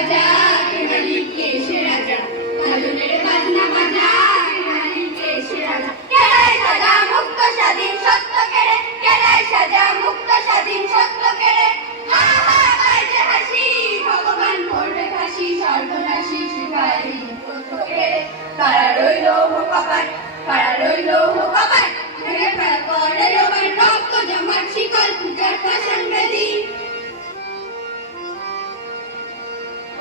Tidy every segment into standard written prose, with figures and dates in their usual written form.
বাজা কে মালিক কে সে রাজা ভাজনের বাজনা বাজা কে মালিক কে সে রাজা কেড়াই সাজা মুক্ত স্বাধীন সত্য কেড়ে কেড়াই সাজা মুক্ত স্বাধীন সত্য কেড়ে হা হা বাজে হাসি ভগবান করবে ফাঁসি সর্বনাশী শিবাই পুত্র কেড়ে কারা রইল হো কপাট কারা রইল হো কপাট ভেঙে ফেলা করে লোকের রক্ত জমাট শিকল পূজার পাষাণ বেদী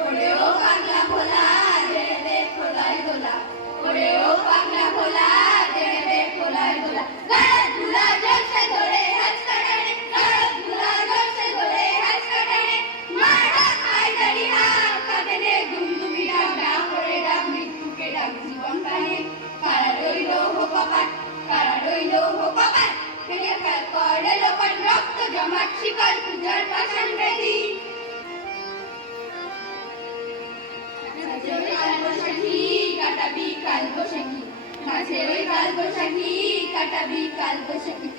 ওরে ও পাগলা ভোলা জেনে দে খোলায় দোলা ওরে ও পাগলা ভোলা জেনে দে খোলায় দোলা গাড়া ধুলা জলসে ধরে হাত কাটানে গাড়া ধুলা জলসে ধরে হাত কাটানে মারা খায় দাঁড়িয়া কাঁদেনে দুমদুমি ডাক ডাক করে ডাক মৃত্যুকে ডাক জীবন কানে কারা রইল হো কপাট কারা রইল হো কপাট ভেঙে ফেল করে লোকের রক্ত জমাট শিকল পূজার পাষাণ বেদী কাটাবি কাল বৈশাখী মাঝে ওই কাল বৈশাখী কাটাবি কাল বৈশাখী